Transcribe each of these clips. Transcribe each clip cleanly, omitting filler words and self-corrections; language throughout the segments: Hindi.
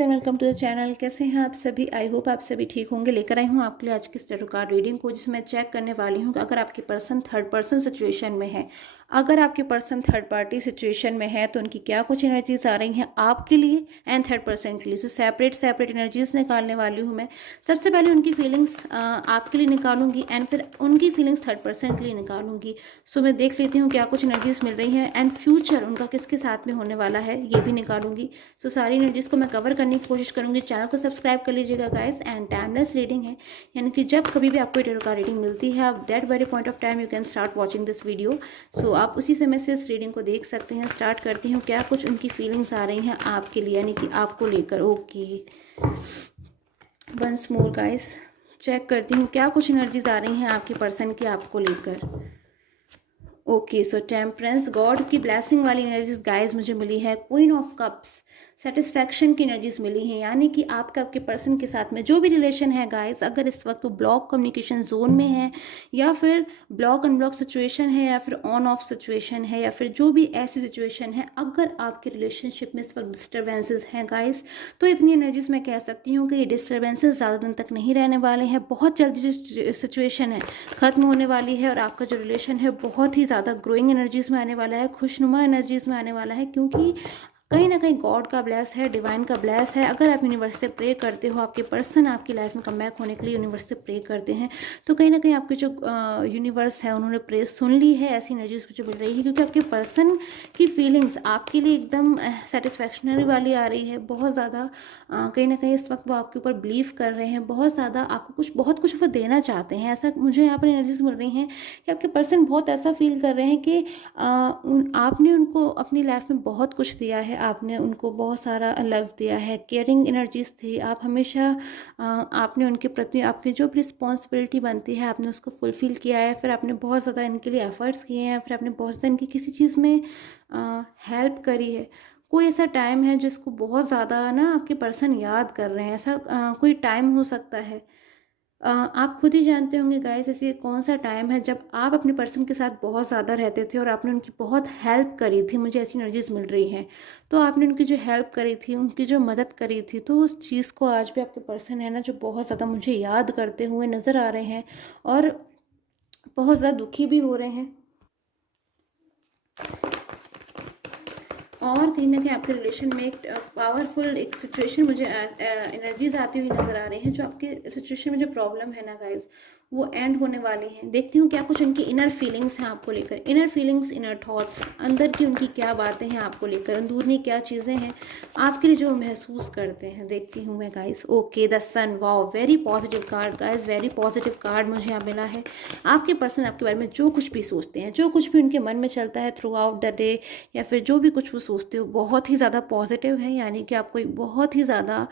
And welcome to the channel. कैसे हैं आप सभी? आई होप आप सभी ठीक होंगे। लेकर आई हूँ आपके लिए आज की टैरो कार्ड रीडिंग को, जिसमें चेक करने वाली हूँ कि अगर आपके पर्सन थर्ड पर्सन सिचुएशन में है, अगर आपके पर्सन थर्ड पार्टी सिचुएशन में है तो उनकी क्या कुछ एनर्जीज आ रही हैं आपके लिए एंड थर्ड पर्सन के लिए। सो सेपरेट एनर्जीज निकालने वाली हूँ मैं। सबसे पहले उनकी फीलिंग्स आपके लिए निकालूंगी एंड फिर उनकी फीलिंग्स थर्ड पर्सन के लिए निकालूंगी। सो मैं देख लेती हूँ क्या कुछ एनर्जीज मिल रही हैं एंड फ्यूचर उनका किसके साथ में होने वाला है ये भी निकालूंगी। सो सारी एनर्जीज को मैं कवर करने की कोशिश करूंगी। चैनल को सब्सक्राइब कर लीजिएगा गाइस। एंड टाइमलेस रीडिंग है, यानी कि जब कभी भी आपको टैरो कार्ड रीडिंग मिलती है, आप that very point of time you can start watching this video. So आप उसी समय से इस रीडिंग को देख सकते हैं। स्टार्ट करती हूँ क्या कुछ उनकी फीलिंग्स आ रही हैं आपके लिए, यानी कि आपको लेकर। Okay, once more guys, check करती हूँ क्या कुछ एनर्जीज आ रही हैं आपके पर्सन की आपको लेकर। ओके, सो टेम्परेंस, गॉड की ब्लेसिंग वाली एनर्जीज गाइस मुझे मिली है। क्वीन ऑफ कप्स, सेटिस्फैक्शन की एनर्जीज मिली हैं, यानी कि आपका आपके पर्सन के साथ में जो भी रिलेशन है गाइस, अगर इस वक्त वो ब्लॉक कम्युनिकेशन जोन में है या फिर ब्लॉक अनब्लॉक सिचुएशन है या फिर ऑन ऑफ सिचुएशन है या फिर जो भी ऐसी सिचुएशन है, अगर आपके रिलेशनशिप में इस वक्त डिस्टर्बेंसेज हैं गाइस, तो इतनी एनर्जीज मैं कह सकती हूँ कि ये डिस्टर्बेंसेज ज़्यादा दिन तक नहीं रहने वाले हैं। बहुत जल्दी जो सिचुएशन है ख़त्म होने वाली है और आपका जो रिलेशन है बहुत ही ज़्यादा ग्रोइंग एनर्जीज में आने वाला है, खुशनुमा एनर्जीज में आने वाला है, क्योंकि कहीं ना कहीं गॉड का ब्लेस है, डिवाइन का ब्लेस है। अगर आप यूनिवर्स से प्रे करते हो, आपके पर्सन आपकी लाइफ में कम बैक होने के लिए यूनिवर्स से प्रे करते हैं, तो कहीं ना कहीं आपके जो यूनिवर्स है उन्होंने प्रे सुन ली है। ऐसी एनर्जीज मुझे मिल रही है क्योंकि आपके पर्सन की फीलिंग्स आपके लिए एकदम सेटिस्फैक्शनरी वाली आ रही है। बहुत ज़्यादा कहीं ना कहीं इस वक्त वो आपके ऊपर बिलीव कर रहे हैं, बहुत ज़्यादा आपको बहुत कुछ वो देना चाहते हैं। ऐसा मुझे यहाँ पर एनर्जीज मिल रही हैं कि आपके पर्सन बहुत ऐसा फील कर रहे हैं कि आपने उनको अपनी लाइफ में बहुत कुछ दिया है, आपने उनको बहुत सारा लव दिया है, केयरिंग एनर्जीज थी। आप हमेशा आपने उनके प्रति आपकी जो भी रिस्पॉन्सिबिलिटी बनती है आपने उसको फुलफिल किया है। फिर आपने बहुत ज़्यादा इनके लिए एफर्ट्स किए हैं, फिर आपने बहुत ज़्यादा इनकी किसी चीज़ में हेल्प करी है। कोई ऐसा टाइम है जिसको बहुत ज़्यादा ना आपके पर्सन याद कर रहे हैं, ऐसा कोई टाइम हो सकता है। आप खुद ही जानते होंगे गाइस, ऐसे कौन सा टाइम है जब आप अपने पर्सन के साथ बहुत ज़्यादा रहते थे और आपने उनकी बहुत हेल्प करी थी। मुझे ऐसी एनर्जीज मिल रही हैं, तो आपने उनकी जो हेल्प करी थी, उनकी जो मदद करी थी, तो उस चीज़ को आज भी आपके पर्सन है ना जो बहुत ज़्यादा मुझे याद करते हुए नज़र आ रहे हैं और बहुत ज़्यादा दुखी भी हो रहे हैं। और कहीं ना कहीं आपके रिलेशन में एक पावरफुल एक सिचुएशन मुझे एनर्जीज आती हुई नजर आ रही है। जो आपके सिचुएशन में जो प्रॉब्लम है ना गाइज, वो एंड होने वाली है। देखती हूँ क्या कुछ उनकी इनर फीलिंग्स हैं आपको लेकर, इनर फीलिंग्स, इनर थॉट्स, अंदर की उनकी क्या बातें हैं आपको लेकर, अंदरूनी क्या चीज़ें हैं आपके लिए जो महसूस करते हैं। देखती हूँ मैं guys. Okay, the sun, wow, very positive card guys, very positive card मुझे यहाँ मिला है। आपके पर्सन आपके बारे में जो कुछ भी सोचते हैं, जो कुछ भी उनके मन में चलता है थ्रू आउट द डे, या फिर जो भी कुछ वो सोचते हो, बहुत ही ज़्यादा पॉजिटिव है। यानी कि आपको एक बहुत ही ज़्यादा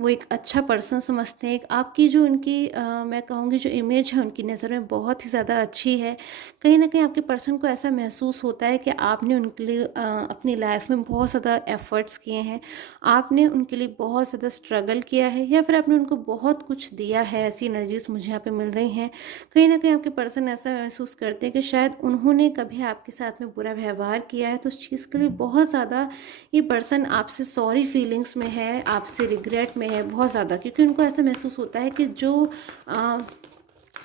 वो एक अच्छा पर्सन समझते हैं। एक आपकी जो उनकी मैं कहूँगी जो इमेज है उनकी नज़र में बहुत ही ज़्यादा अच्छी है। कहीं ना कहीं आपके पर्सन को ऐसा महसूस होता है कि आपने उनके लिए अपनी लाइफ में बहुत ज़्यादा एफर्ट्स किए हैं, आपने उनके लिए बहुत ज़्यादा स्ट्रगल किया है, या फिर आपने उनको बहुत कुछ दिया है। ऐसी एनर्जीज मुझे यहाँ पे मिल रही हैं। कहीं ना कहीं आपके पर्सन ऐसा महसूस करते हैं कि शायद उन्होंने कभी आपके साथ में बुरा व्यवहार किया है, तो उस चीज़ के लिए बहुत ज़्यादा ये पर्सन आपसे सॉरी फीलिंग्स में है, आपसे रिग्रेट में है बहुत ज़्यादा, क्योंकि उनको ऐसा महसूस होता है कि जो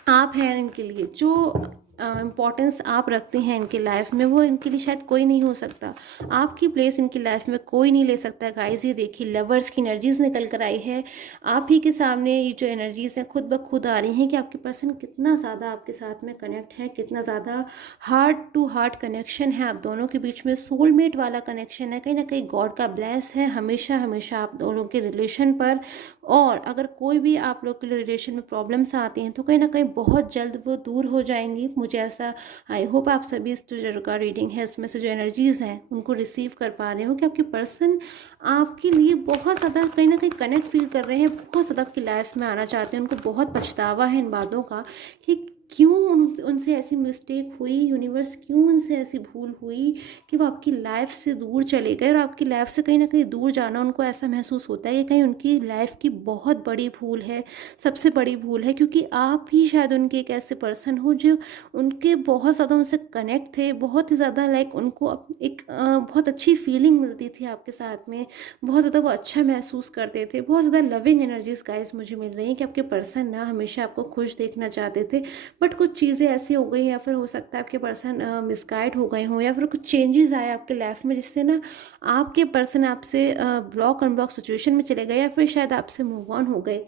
आप हैं इनके लिए, जो इम्पोर्टेंस आप रखते हैं इनकी लाइफ में, वो इनके लिए शायद कोई नहीं हो सकता। आपकी प्लेस इनकी लाइफ में कोई नहीं ले सकता गाइस। ये देखिए, लवर्स की एनर्जीज निकल कर आई है। आप ही के सामने ये जो एनर्जीज हैं खुद ब खुद आ रही हैं कि आपके पर्सन कितना ज़्यादा आपके साथ में कनेक्ट है, कितना ज़्यादा हार्ट टू हार्ट कनेक्शन है आप दोनों के बीच में, सोलमेट वाला कनेक्शन है। कहीं ना कहीं गॉड का ब्लेस है हमेशा हमेशा आप दोनों के रिलेशन पर। और अगर कोई भी आप लोग के रिलेशन में प्रॉब्लम्स आती हैं तो कहीं ना कहीं बहुत जल्द वो दूर हो जाएंगी। मुझे ऐसा, आई होप आप सभी इस जो का रीडिंग है इसमें से जो एनर्जीज़ हैं उनको रिसीव कर पा रहे हो कि आपके पर्सन आपके लिए बहुत ज़्यादा कहीं ना कहीं कनेक्ट फील कर रहे हैं, बहुत ज़्यादा आपकी लाइफ में आना चाहते हैं। उनको बहुत पछतावा है इन बातों का कि क्यों उनसे ऐसी मिस्टेक हुई, यूनिवर्स क्यों उनसे ऐसी भूल हुई कि वो आपकी लाइफ से दूर चले गए। और आपकी लाइफ से कहीं ना कहीं दूर जाना उनको ऐसा महसूस होता है कि कहीं उनकी लाइफ की बहुत बड़ी भूल है, सबसे बड़ी भूल है, क्योंकि आप ही शायद उनके एक ऐसे पर्सन हो जो उनके बहुत ज़्यादा उनसे कनेक्ट थे, बहुत ही ज़्यादा लाइक उनको एक बहुत अच्छी फीलिंग मिलती थी आपके साथ में, बहुत ज़्यादा वो अच्छा महसूस करते थे, बहुत ज़्यादा लविंग एनर्जीज गाइस मुझे मिल रही हैं कि आपके पर्सन ना हमेशा आपको खुश देखना चाहते थे। बट कुछ चीज़ें ऐसी हो गई, या फिर हो सकता है आपके पर्सन मिसगाइड हो गए हों, या फिर कुछ चेंजेस आए आपके लाइफ में जिससे ना आपके पर्सन आपसे ब्लॉक अनब्लॉक सिचुएशन में चले गए, या फिर शायद आपसे मूव ऑन हो गए।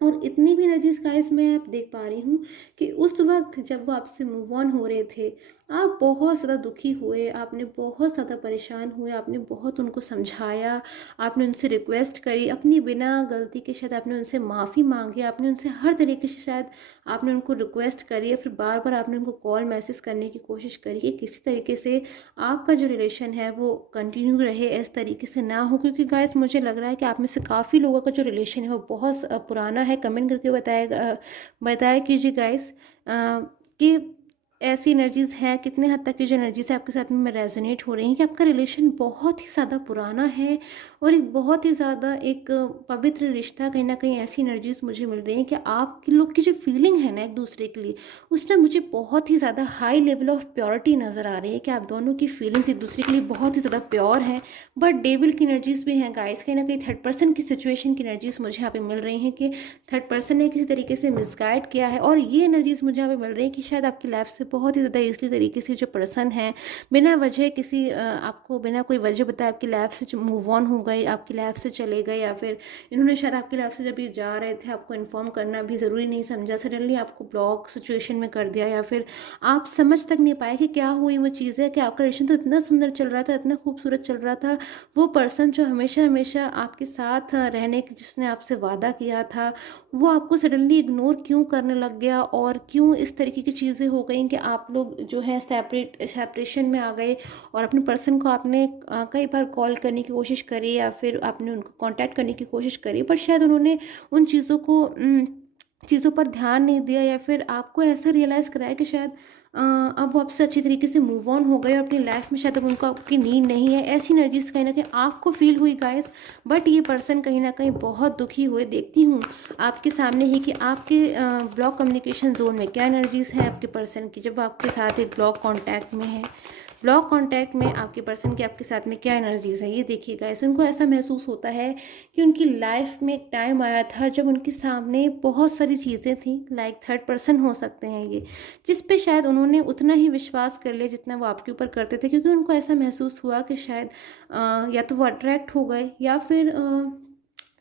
और इतनी भी एनर्जीज गाइस मैं आप देख पा रही हूँ कि उस वक्त जब वो आपसे मूव ऑन हो रहे थे, आप बहुत ज़्यादा दुखी हुए, आपने बहुत ज़्यादा परेशान हुए, आपने बहुत उनको समझाया, आपने उनसे रिक्वेस्ट करी, अपनी बिना गलती के शायद आपने उनसे माफ़ी मांगी, आपने उनसे हर तरीके से शायद आपने उनको रिक्वेस्ट करी, या फिर बार बार आपने उनको कॉल मैसेज करने की कोशिश करी कि किसी तरीके से आपका जो रिलेशन है वो कंटिन्यू रहे, इस तरीके से ना हो। क्योंकि गाइस मुझे लग रहा है कि आप में से काफ़ी लोगों का जो रिलेशन है वो बहुत पुराना है। कमेंट करके बताया कीजिए गाइस कि ऐसी एनर्जीज़ हैं, कितने हद तक की जो एनर्जीज़ है आपके साथ में रेजोनेट हो रही हैं कि आपका रिलेशन बहुत ही ज़्यादा पुराना है, और एक बहुत ही ज़्यादा एक पवित्र रिश्ता। कहीं ना कहीं ऐसी एनर्जीज़ मुझे मिल रही हैं कि आपके लोग की जो फीलिंग है ना एक दूसरे के लिए, उसमें मुझे बहुत ही ज़्यादा हाई लेवल ऑफ प्योरिटी नज़र आ रही है कि आप दोनों की फीलिंग्स एक दूसरे के लिए बहुत ही ज़्यादा प्योर हैं। बट डेविल की एनर्जीज़ भी हैं गाइस, कहीं ना कहीं थर्ड पर्सन की सिचुएशन की एनर्जीज़ मुझे यहाँ पे मिल रही हैं कि थर्ड पर्सन ने किसी तरीके से मिसगाइड किया है। और ये एनर्जीज़ मुझे यहाँ पे मिल रही है कि शायद आपकी लाइफ से बहुत ही ज़्यादा ईजली तरीके से जो पर्सन है बिना वजह किसी आपको बिना कोई वजह बताए आपकी लाइफ से मूव ऑन हो गए, आपकी लाइफ से चले गए, या फिर इन्होंने शायद आपकी लाइफ से जब ये जा रहे थे आपको इन्फॉर्म करना भी ज़रूरी नहीं समझा, सडनली आपको ब्लॉक सिचुएशन में कर दिया, या फिर आप समझ तक नहीं पाए कि क्या हुई वो चीज़ें कि आपका रिलेशन तो इतना सुंदर चल रहा था, इतना खूबसूरत चल रहा था। वो पर्सन जो हमेशा हमेशा आपके साथ रहने की जिसने आपसे वादा किया था, वो आपको सडनली इग्नोर क्यों करने लग गया, और क्यों इस तरीके की चीज़ें हो गई कि आप लोग जो है सेपरेशन में आ गए। और अपने पर्सन को आपने कई बार कॉल करने की कोशिश करी, या फिर आपने उनको कांटेक्ट करने की कोशिश करी, पर शायद उन्होंने उन चीज़ों पर ध्यान नहीं दिया, या फिर आपको ऐसा रियलाइज़ कराया कि शायद अब वो आपसे अच्छी तरीके से मूव ऑन हो गए और अपनी लाइफ में शायद अब उनको आपकी नीड नहीं है। ऐसी एनर्जीज कहीं ना कहीं आपको फील हुई गाइस। बट ये पर्सन कहीं ना कहीं बहुत दुखी हुए। देखती हूँ आपके सामने ही कि आपके ब्लॉक कम्युनिकेशन जोन में क्या एनर्जीज हैं आपके पर्सन की, जब वो आपके साथ एक ब्लॉक कॉन्टैक्ट में है। ब्लॉक कांटेक्ट में आपके पर्सन की आपके साथ में क्या एनर्जीज है ये देखिएगा। ऐसे उनको ऐसा महसूस होता है कि उनकी लाइफ में एक टाइम आया था जब उनके सामने बहुत सारी चीज़ें थी, लाइक थर्ड पर्सन हो सकते हैं ये, जिस पे शायद उन्होंने उतना ही विश्वास कर लिया जितना वो आपके ऊपर करते थे, क्योंकि उनको ऐसा महसूस हुआ कि शायद या तो वो अट्रैक्ट हो गए, या फिर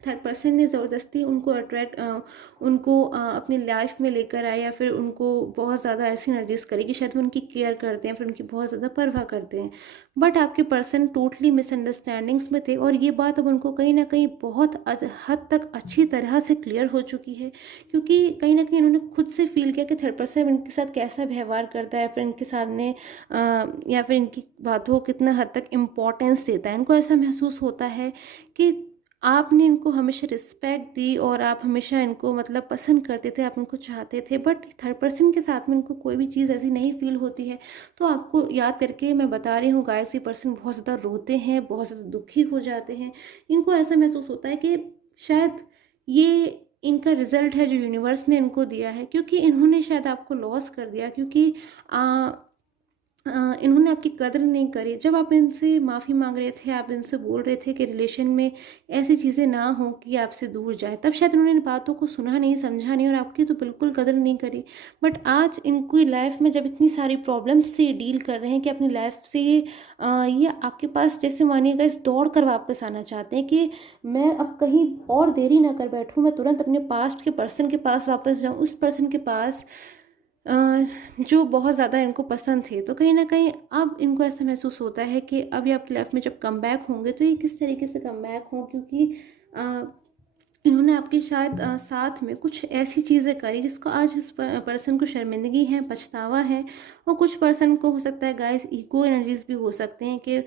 थर्ड पर्सन ने ज़बरदस्ती उनको अपनी लाइफ में लेकर आए, या फिर उनको बहुत ज़्यादा ऐसी एनर्जीज करी कि शायद वो उनकी केयर करते हैं, फिर उनकी बहुत ज़्यादा परवाह करते हैं। बट आपके पर्सन टोटली मिसअंडरस्टैंडिंग्स में थे, और ये बात अब उनको कहीं ना कहीं बहुत हद तक अच्छी तरह से क्लियर हो चुकी है, क्योंकि कहीं ना कहीं उन्होंने खुद से फील किया कि थर्ड पर्सन इनके साथ कैसा व्यवहार करता है, फिर इनके सामने या फिर इनकी बातों को कितना हद तक इम्पोर्टेंस देता है। इनको ऐसा महसूस होता है कि आपने इनको हमेशा रिस्पेक्ट दी, और आप हमेशा इनको मतलब पसंद करते थे, आप इनको चाहते थे। बट थर्ड पर्सन के साथ में इनको कोई भी चीज़ ऐसी नहीं फील होती है। तो आपको याद करके मैं बता रही हूँ गाइस, ये पर्सन बहुत ज़्यादा रोते हैं, बहुत ज़्यादा दुखी हो जाते हैं। इनको ऐसा महसूस होता है कि शायद ये इनका रिजल्ट है जो यूनिवर्स ने इनको दिया है, क्योंकि इन्होंने शायद आपको लॉस कर दिया, क्योंकि इन्होंने आपकी कदर नहीं करी। जब आप इनसे माफ़ी मांग रहे थे, आप इनसे बोल रहे थे कि रिलेशन में ऐसी चीज़ें ना हो कि आपसे दूर जाए, तब शायद उन्होंने इन बातों को सुना नहीं, समझा नहीं, और आपकी तो बिल्कुल कदर नहीं करी। बट आज इनकी लाइफ में जब इतनी सारी प्रॉब्लम्स से डील कर रहे हैं कि अपनी लाइफ से ये आपके पास जैसे मानिएगा इस दौड़ कर वापस आना चाहते हैं कि मैं अब कहीं और देरी ना कर बैठूँ, मैं तुरंत अपने पास्ट के पर्सन के पास वापस जाऊँ, उस पर्सन के पास जो बहुत ज़्यादा इनको पसंद थे। तो कहीं ना कहीं अब इनको ऐसा महसूस होता है कि अब ये आपकी लाइफ में जब कम बैक होंगे तो ये किस तरीके से कम बैक हों, क्योंकि इन्होंने आपके शायद साथ में कुछ ऐसी चीज़ें करी जिसको आज इस पर्सन को शर्मिंदगी है, पछतावा है। और कुछ पर्सन को हो सकता है गाइस ईगो एनर्जीज भी हो सकते हैं कि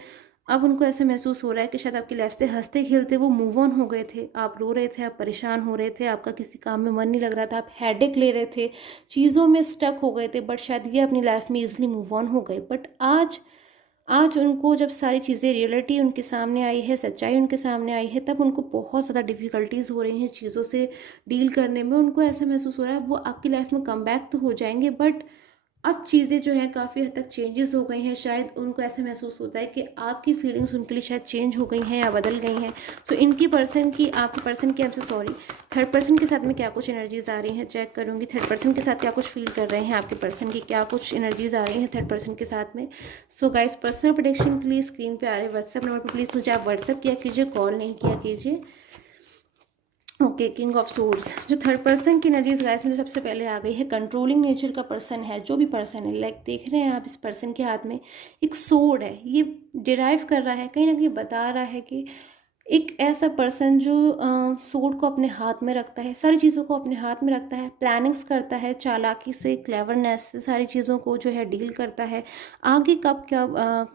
अब उनको ऐसा महसूस हो रहा है कि शायद आपकी लाइफ से हंसते खेलते वो मूव ऑन हो गए थे, आप रो रहे थे, आप परेशान हो रहे थे, आपका किसी काम में मन नहीं लग रहा था, आप हेडेक ले रहे थे, चीज़ों में स्टक हो गए थे, बट शायद ये अपनी लाइफ में ईजिली मूव ऑन हो गए। बट आज आज उनको जब सारी चीज़ें रियलिटी उनके सामने आई है, सच्चाई उनके सामने आई है, तब उनको बहुत ज़्यादा डिफ़िकल्टीज़ हो रही हैं चीज़ों से डील करने में। उनको ऐसा महसूस हो रहा है वो आपकी लाइफ में कम बैक तो हो जाएंगे, बट अब चीज़ें जो हैं काफ़ी हद तक चेंजेस हो गई हैं। शायद उनको ऐसा महसूस होता है कि आपकी फीलिंग्स उनके लिए शायद चेंज हो गई हैं या बदल गई हैं। सो इनकी पर्सन की, आपके पर्सन की, I am so sorry, third person के साथ में क्या कुछ एनर्जीज आ रही हैं चेक करूँगी। थर्ड पर्सन के साथ क्या कुछ फील कर रहे हैं, आपके पर्सन की क्या कुछ एनर्जीज आ रही हैं थर्ड पर्सन के साथ में। सो गाइस, पर्सनल प्रोटेक्शन के लिए स्क्रीन पे आ रहे व्हाट्सएप नंबर पर प्लीज़ मुझे आप व्हाट्सएप किया कीजिए, कॉल नहीं किया कीजिए। ओके, किंग ऑफ सोर्ड्स, जो थर्ड पर्सन की एनर्जीज गाइस मुझे सबसे पहले आ गई है। कंट्रोलिंग नेचर का पर्सन है, जो भी पर्सन है, लाइक देख रहे हैं आप इस पर्सन के हाथ में एक सोर्ड है। ये डिराइव कर रहा है, कहीं ना कहीं बता रहा है कि एक ऐसा पर्सन जो सोर्ड को अपने हाथ में रखता है, सारी चीज़ों को अपने हाथ में रखता है, प्लानिंग्स करता है, चालाकी से, क्लेवरनेस से सारी चीज़ों को जो है डील करता है। आगे कब क्या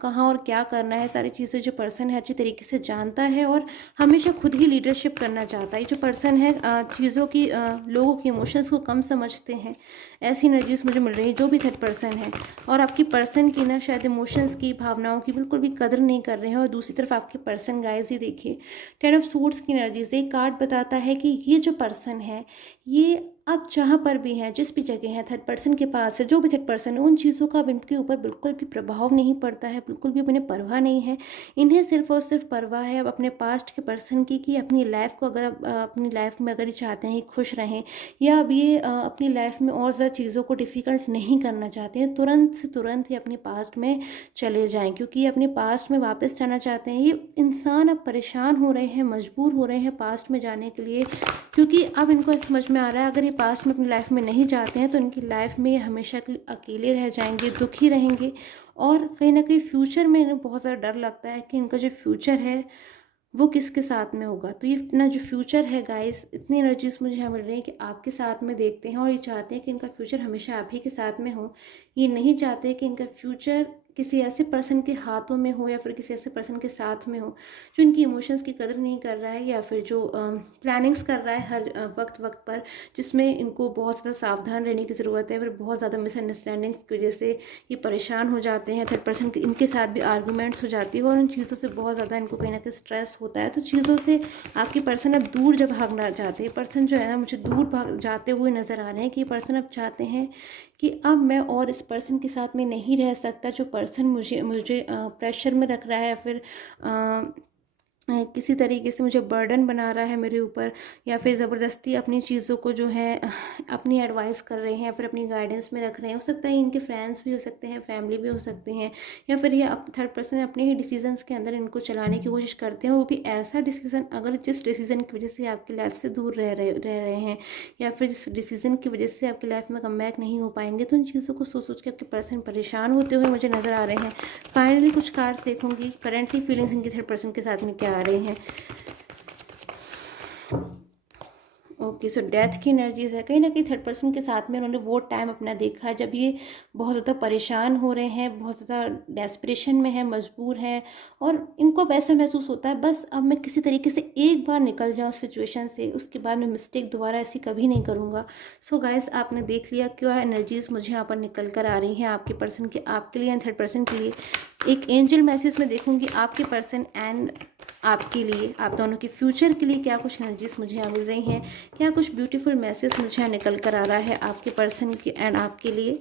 कहाँ और क्या करना है, सारी चीज़ें जो पर्सन है अच्छी तरीके से जानता है और हमेशा खुद ही लीडरशिप करना चाहता है। जो पर्सन है चीज़ों की, लोगों के इमोशंस को कम समझते हैं, ऐसी एनर्जीज मुझे मिल रही है जो भी थर्ड पर्सन है। और आपकी पर्सन की ना शायद इमोशंस की, भावनाओं की बिल्कुल भी कदर नहीं कर रहे हैं। और दूसरी तरफ आपके पर्सन गाइस, ही देखिए 10 ऑफ सूट्स की एनर्जीज, एक कार्ड बताता है कि ये जो पर्सन है ये अब जहाँ पर भी है, जिस भी जगह है, थर्ड पर्सन के पास है, जो भी थर्ड पर्सन है, उन चीज़ों का अब इनके ऊपर बिल्कुल भी प्रभाव नहीं पड़ता है, बिल्कुल भी उन्हें परवाह नहीं है। इन्हें सिर्फ और सिर्फ परवाह है अब अपने पास्ट के पर्सन की, कि अपनी लाइफ को अगर अपनी लाइफ में अगर ये चाहते हैं खुश रहें, या अब ये अपनी लाइफ में और ज़्यादा चीज़ों को डिफ़िकल्ट नहीं करना चाहते हैं, तुरंत से तुरंत ही अपने पास्ट में चले जाएं, क्योंकि ये अपने पास्ट में वापस जाना चाहते हैं। ये इंसान अब परेशान हो रहे हैं, मजबूर हो रहे हैं पास्ट में जाने के लिए, क्योंकि अब इनको समझ में आ रहा है अगर ये पास्ट में अपनी लाइफ में नहीं जाते हैं तो इनकी लाइफ में ये हमेशा के लिए अकेले रह जाएंगे, दुखी रहेंगे। और कहीं ना कहीं फ्यूचर में इन्हें बहुत ज़्यादा डर लगता है कि इनका जो फ्यूचर है वो किसके साथ में होगा। तो ये इतना जो फ्यूचर है गाइस, इतनी एनर्जीज मुझे यहाँ मिल रही है कि आपके साथ में देखते हैं और ये चाहते हैं कि इनका फ्यूचर हमेशा आप ही के साथ में हो। ये नहीं चाहते कि इनका फ्यूचर किसी ऐसे पर्सन के हाथों में हो या फिर किसी ऐसे पर्सन के साथ में हो जो इनकी इमोशंस की कदर नहीं कर रहा है, या फिर जो प्लानिंग्स कर रहा है हर वक्त वक्त पर, जिसमें इनको बहुत ज़्यादा सावधान रहने की ज़रूरत है। फिर बहुत ज़्यादा मिसअंडरस्टैंडिंग्स की वजह से ये परेशान हो जाते हैं। थर्ड पर्सन इनके साथ भी आर्गूमेंट्स हो जाती है और उन चीज़ों से बहुत ज़्यादा इनको कहीं ना कहीं स्ट्रेस होता है। तो चीज़ों से आपके पर्सन अब दूर जब भागना चाहते हैं, पर्सन जो है ना मुझे दूर भाग जाते हुए नज़र आ रहे हैं, कि ये पर्सन अब चाहते हैं कि अब मैं और इस पर्सन के साथ में नहीं रह सकता, जो पर्सन मुझे मुझे प्रेशर में रख रहा है, या फिर किसी तरीके से मुझे बर्डन बना रहा है मेरे ऊपर, या फिर ज़बरदस्ती अपनी चीज़ों को जो है अपनी एडवाइस कर रहे हैं या फिर अपनी गाइडेंस में रख रहे हैं। हो सकता है इनके फ्रेंड्स भी हो सकते हैं, फैमिली भी हो सकते हैं, या फिर ये थर्ड पर्सन अपने ही डिसीजंस के अंदर इनको चलाने की कोशिश करते हैं। वो भी ऐसा डिसीज़न, अगर जिस डिसीज़न की वजह से आपकी लाइफ से दूर रह रहे हैं, या फिर जिस डिसीज़न की वजह से आपकी लाइफ में कम बैक नहीं हो पाएंगे, तो उन चीज़ों को सोच सोच के आपके पर्सन परेशान होते हुए मुझे नज़र आ रहे हैं। फाइनली कुछ कार्ड्स देखूंगी, करेंटली फीलिंग्स इनके थर्ड पर्सन के साथ में क्या आ रही हैं। ओके, सो डेथ की एनर्जीज है, कहीं ना कहीं थर्ड पर्सन के साथ में उन्होंने वो टाइम अपना देखा है जब ये बहुत ज़्यादा परेशान हो रहे हैं, बहुत ज़्यादा डेस्परेशन में है, मजबूर है, और इनको वैसा महसूस होता है बस अब मैं किसी तरीके से एक बार निकल जाऊँ सिचुएशन से, उसके बाद मैं मिस्टेक दोबारा ऐसी कभी नहीं करूँगा। सो गाइस, आपने देख लिया क्या एनर्जीज मुझे यहाँ पर निकल कर आ रही हैं आपके पर्सन के, आपके लिए एंड थर्ड पर्सन के लिए। एक एंजल मैसेज में देखूंगी आपके पर्सन एंड आपके लिए, आप दोनों के फ्यूचर के लिए क्या कुछ एनर्जीज मुझे यहाँ मिल रही हैं, क्या कुछ ब्यूटीफुल मैसेज मुझे यहाँ निकल कर आ रहा है आपके पर्सन के एंड आपके लिए।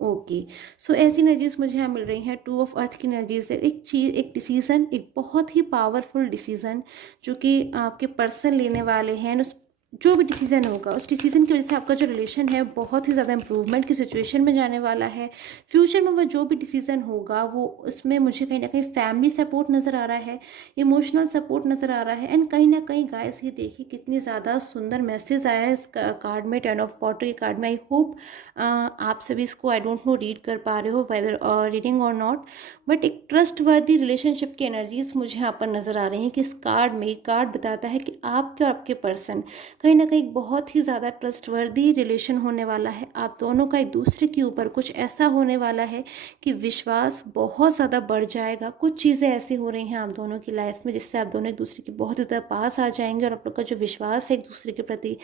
ओके, सो ऐसी एनर्जीज मुझे यहाँ मिल रही हैं। 2 ऑफ अर्थ की एनर्जीज है, एक चीज़, एक डिसीज़न, एक बहुत ही पावरफुल डिसीज़न जो कि आपके पर्सन लेने वाले हैं। उस जो भी डिसीज़न होगा, उस डिसीज़न की वजह से आपका जो रिलेशन है बहुत ही ज़्यादा इंप्रूवमेंट की सिचुएशन में जाने वाला है। फ्यूचर में वो जो भी डिसीज़न होगा वो उसमें मुझे कहीं ना कहीं फैमिली सपोर्ट नज़र आ रहा है, इमोशनल सपोर्ट नज़र आ रहा है, एंड कहीं ना कहीं गाइस ये देखिए कितनी ज़्यादा सुंदर मैसेज आया है इस कार्ड में, 10 ऑफ वाटर के कार्ड में। आई होप आप सभी इसको, आई डोंट नो, रीड कर पा रहे हो वेदर रीडिंग और नॉट, बट एक ट्रस्ट वर्दी रिलेशनशिप की एनर्जीज मुझे यहाँ पर नज़र आ रही हैं कि इस कार्ड में, कार्ड बताता है कि आपके और आपके पर्सन कहीं ना कहीं बहुत ही ज़्यादा ट्रस्टवर्दी रिलेशन होने वाला है। आप दोनों का एक दूसरे के ऊपर कुछ ऐसा होने वाला है कि विश्वास बहुत ज़्यादा बढ़ जाएगा। कुछ चीज़ें ऐसी हो रही हैं आप दोनों की लाइफ में जिससे आप दोनों एक दूसरे के बहुत ज़्यादा पास आ जाएंगे और आप लोग का जो विश्वास है एक दूसरे के प्रति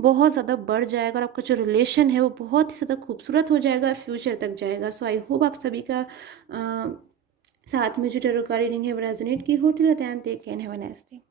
बहुत ज़्यादा बढ़ जाएगा और आपका जो रिलेशन है वो बहुत ही ज़्यादा खूबसूरत हो जाएगा, फ्यूचर तक जाएगा। सो आई होप आप सभी का साथ में जो टेरो कार्ड रीडिंग है वो रेजोनेट की हो। Till then take care, have a nice day.